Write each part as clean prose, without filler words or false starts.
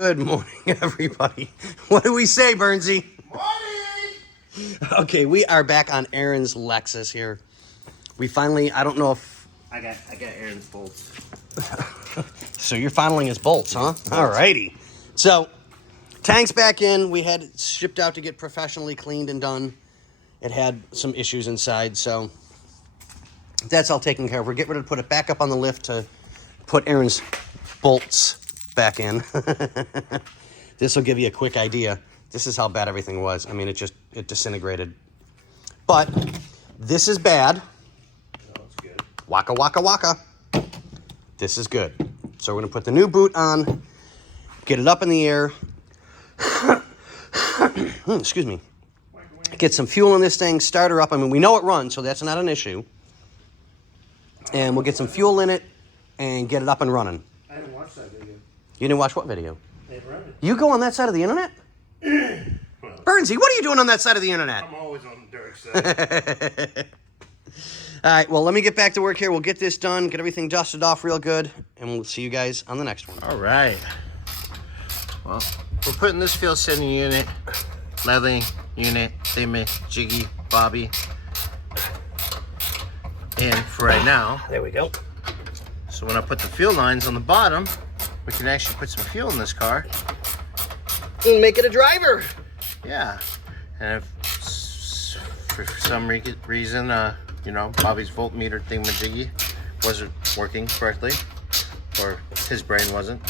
Good morning, everybody. What do we say, Bernsey? Morning! Okay, we are back on Aaron's Lexus here. We finally, I don't know if... I got Aaron's bolts. So you're filing his bolts, huh? Alrighty. So, tank's back in. We had it shipped out to get professionally cleaned and done. It had some issues inside, so that's all taken care of. We're getting ready to put it back up on the lift to put Aaron's bolts back in. This will give you a quick idea. This is how bad everything was. I mean, it disintegrated. But this is bad. That's good. Waka, waka, waka. This is good. So we're going to put the new boot on, get it up in the air. Excuse me. Get some fuel in this thing, start her up. I mean, we know it runs, so that's not an issue. And we'll get some fuel in it and get it up and running. I didn't watch that video. You didn't watch what video? They've run it. You go on that side of the internet? Bernsey, what are you doing on that side of the internet? I'm always on the dark side. All right, well, let me get back to work here. We'll get this done, get everything dusted off real good, and we'll see you guys on the next one. All right. Well, we're putting this fuel sending unit, leveling unit, thingy, jiggy, bobby in for right now. There we go. So when I put the fuel lines on the bottom, we can actually put some fuel in this car. And make it a driver. Yeah. And if for some reason, you know, Bobby's voltmeter thingamajiggy wasn't working correctly, or his brain wasn't.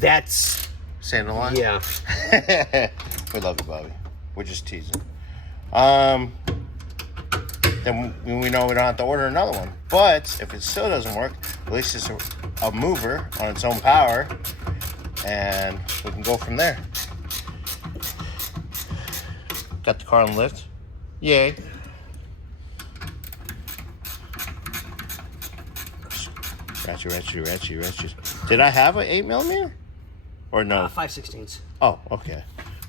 That's... Sandal on? Yeah. We love you, Bobby. We're just teasing. Then we know we don't have to order another one. But if it still doesn't work, at least it's a mover on its own power, and we can go from there. Got the car on the lift. Yay. Ratchet. Did I have an 8mm? Or no? 5/16. Oh, okay.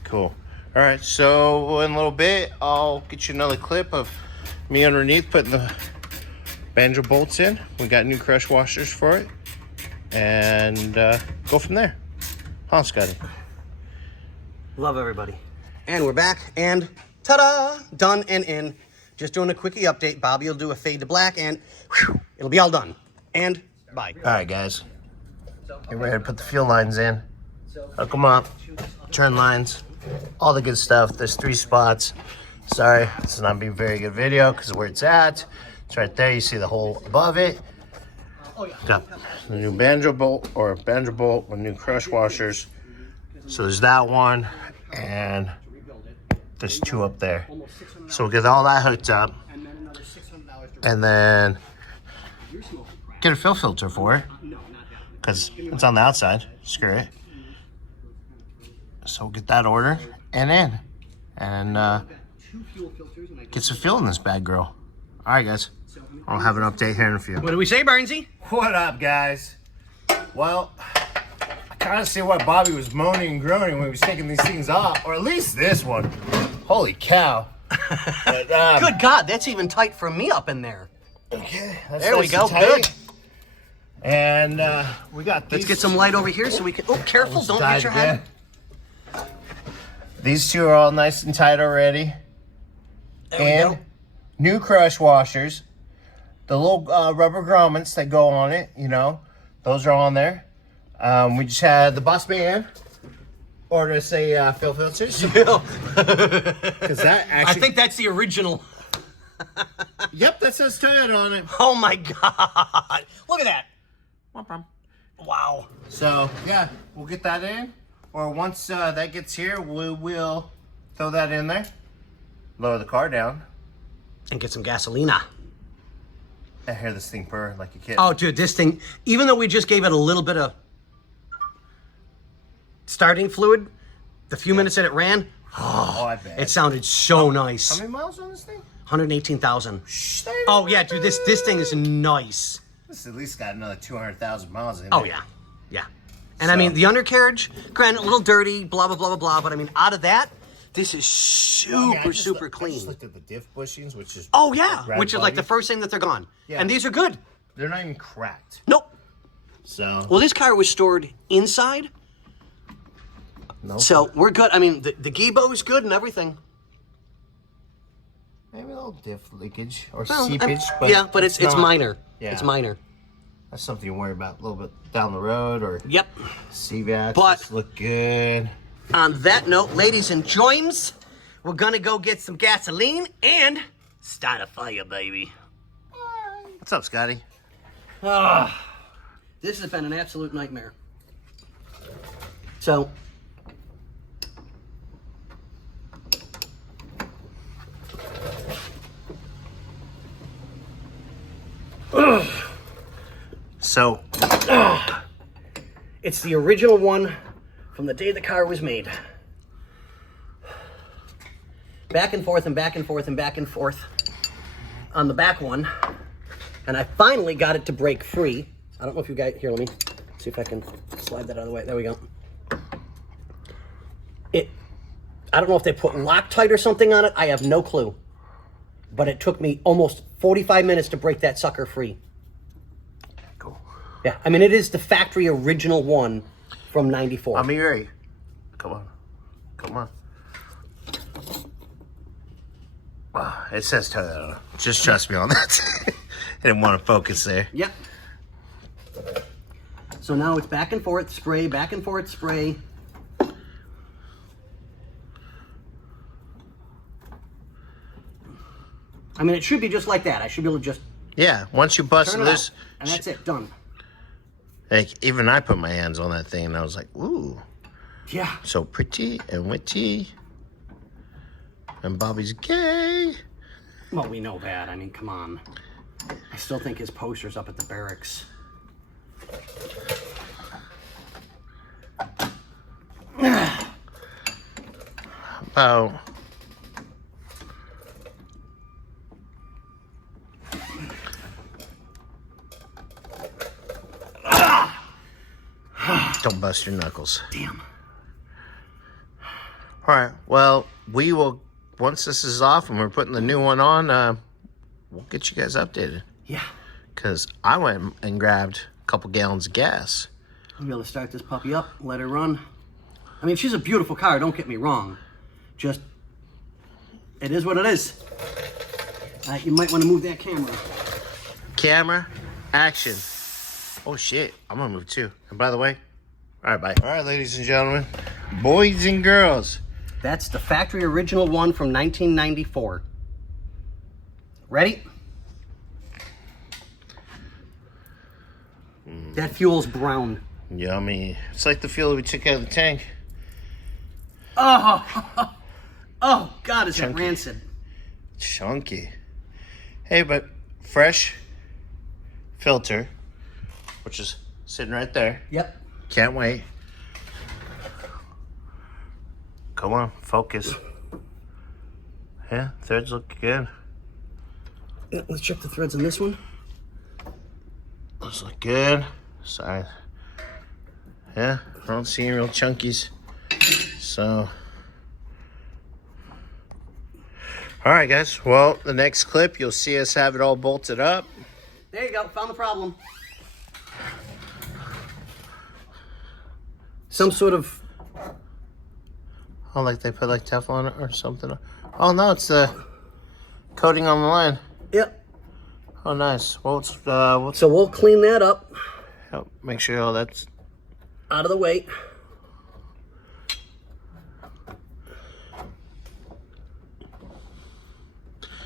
Cool. All right, so in a little bit, I'll get you another clip of me underneath putting the banjo bolts in. We got new crush washers for it. And go from there. Huh, Scotty? Love everybody. And we're back, and ta-da! Done and in. Just doing a quickie update. Bobby will do a fade to black, and whew, it'll be all done. And bye. All right, guys. Get ready to put the fuel lines in. Hook them up. Turn lines. All the good stuff. There's 3 spots. Sorry, this is not being a very good video because of where it's at. It's right there. You see the hole above it. Got the new banjo bolt with new crush washers. So there's that one, and there's 2 up there. So we'll get all that hooked up, and then get a fill filter for it because it's on the outside. Screw it. So we'll get that ordered and in, and get some fuel in this bad girl. All right, guys. I'll have an update here in a few. What do we say, Bernsey? What up, guys? Well, I kind of see why Bobby was moaning and groaning when he was taking these things off, or at least this one. Holy cow. But, Good God, that's even tight for me up in there. Okay, that's There we nice go. and tight. Good. And we got these. Let's get some light over here so we can... Oh, careful, Almost don't died hit your again. head. These 2 are all nice and tight already. There we And go. new crush washers. The little rubber grommets that go on it, you know, those are on there. We just had the boss man order us a fill filters. Because that actually... I think that's the original. Yep, that says Toyota on it. Oh my God. Look at that. Wow. So, yeah, we'll get that in. Or once that gets here, we will throw that in there. Lower the car down. And get some gasolina. I hear this thing purr like a kid. Oh, dude, this thing, even though we just gave it a little bit of starting fluid, the few minutes that it ran, I bet. it sounded so nice. How many miles on this thing? 118,000. Shh, Oh, yeah, dude, this thing is nice. This at least got another 200,000 miles in it. Oh, yeah. Yeah. And I mean, the undercarriage, granted, a little dirty, blah, blah, blah, blah, blah, but I mean, out of that, this is super, super I clean. just looked at the diff bushings, which is... Oh, yeah, red which is like buggy. the first thing that they're gone. Yeah. And these are good. They're not even cracked. Nope. So... Well, this car was stored inside, No. So we're good. I mean, the Gibo is good and everything. Maybe a little diff leakage or Well, seepage. yeah, but it's not. minor. Yeah. It's minor. That's something you worry about a little bit down the road, or Yep. CVAX But look good. on that note, ladies and joims, we're gonna go get some gasoline and start a fire, baby. What's up, Scotty? This has been an absolute nightmare. So, it's the original one from the day the car was made. Back and forth and back and forth and back and forth on the back one. And I finally got it to break free. I don't know if you guys, here, let me see if I can slide that out of the way. There we go. I don't know if they put Loctite or something on it. I have no clue. But it took me almost 45 minutes to break that sucker free. Cool. Yeah, I mean, it is the factory original one from 94. I'm ready. Come on. Come on. It says Toyota. Just trust me on that. I didn't want to focus there. Yep. So now it's back and forth spray, back and forth spray. I mean, it should be just like that. I should be able to just Yeah, once you bust turn it loose, out, and that's it, done. like even I put my hands on that thing and I was like, ooh, Yeah. so pretty and witty. And Bobby's gay. Well, we know that. I mean, come on. I still think his poster's up at the barracks. Oh. Don't bust your knuckles. Damn. All right. Well, we will, once this is off and we're putting the new one on, we'll get you guys updated. Yeah. Because I went and grabbed a couple gallons of gas. I'll be able to start this puppy up, let her run. I mean, she's a beautiful car, don't get me wrong. Just, it is what it is. You might want to move that camera. Camera, action. Oh, shit. I'm going to move too. And by the way, all right, bye. All right, ladies and gentlemen, boys and girls. That's the factory original one from 1994. Ready? That fuel's brown. Yummy. It's like the fuel we took out of the tank. Oh, oh God, is that Chunky. rancid? Chunky. Hey, but fresh filter, which is sitting right there. Yep. Can't wait. Come on, focus. Yeah, threads look good. Let's check the threads on this one. Those look good. Sorry. Yeah, I don't see any real chunkies. So. All right, guys. Well, the next clip, you'll see us have it all bolted up. There you go, found the problem. Some sort of, Oh, like they put like Teflon or something. Oh, no, it's the coating on the line. yep. Oh, nice. Well, we'll So we'll clean that up, help make sure all that's out of the way.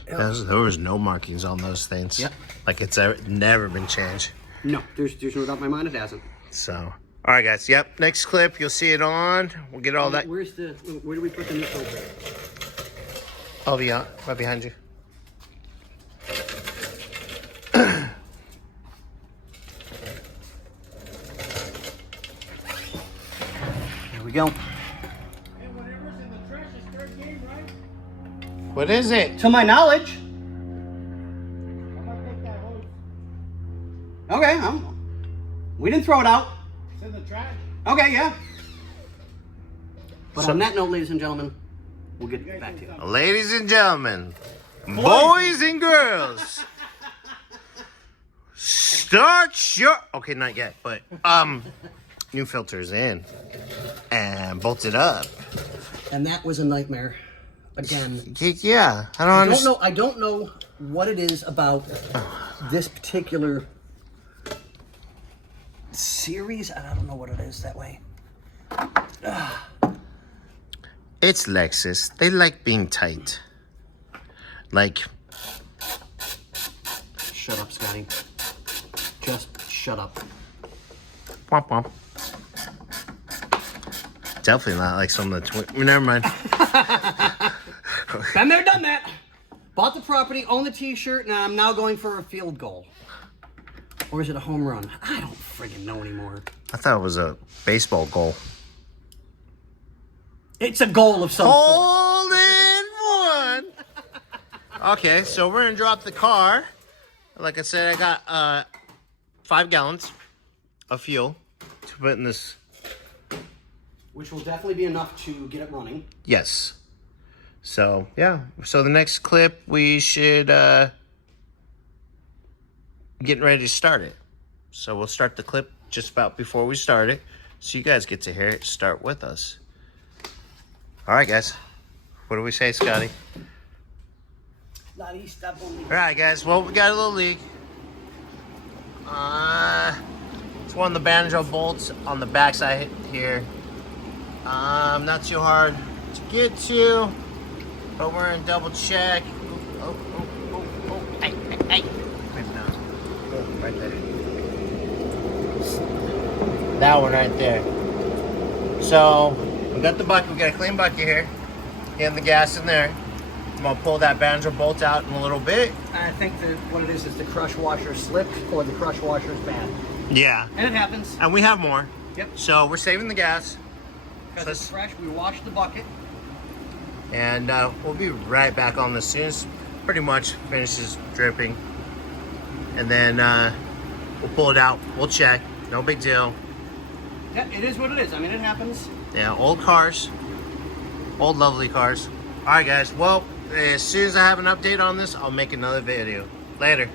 there was no markings on those things. Yep. Like it's never been changed. No, there's no doubt in my mind it hasn't. So, all right, guys. Yep. Next clip, you'll see it on. We'll get all that. Where do we put the new filter? I'll be out right behind you. There we go. What is it? To my knowledge. Okay, we didn't throw it out. It's in the trash. Okay, yeah. But on that note, ladies and gentlemen, we'll get back to you. Ladies and gentlemen, boys and girls, start your. Okay, not yet, but new filters in and bolted up. And that was a nightmare. Again. Yeah, I don't know what it is about this particular series. I don't know what it is that way. It's Lexus. They like being tight. Like. Shut up, Scotty. Just shut up. Womp womp. Definitely not like some of the never mind. Been there, done that. Bought the property, own the t-shirt, and I'm now going for a field goal. Or is it a home run? I don't friggin' know anymore. I thought it was a baseball goal. It's a goal of some sort. Hole in one. Okay, so we're gonna drop the car. Like I said, I got 5 gallons of fuel to put in this. Which will definitely be enough to get it running. Yes. So yeah. So the next clip we should getting ready to start it. So we'll start the clip just about before we start it, so you guys get to hear it start with us. All right, guys. What do we say, Scotty? All right, guys. Well, we got a little leak. It's one of the banjo bolts on the backside here. Not too hard to get to, but we're gonna double check. Oh, hey. Right there. That one right there. So we got the bucket. We got a clean bucket here. Getting the gas in there. I'm gonna pull that banjo bolt out in a little bit. I think that what it is the crush washer slipped or the crush washer is bad. Yeah. And it happens. And we have more. Yep. So we're saving the gas. Because it's fresh, we washed the bucket. And we'll be right back on this soon as pretty much finishes dripping. And then we'll pull it out. We'll check. No big deal. Yeah, it is what it is. I mean, it happens. Yeah, old cars. Old lovely cars. All right, guys. Well, as soon as I have an update on this, I'll make another video. Later.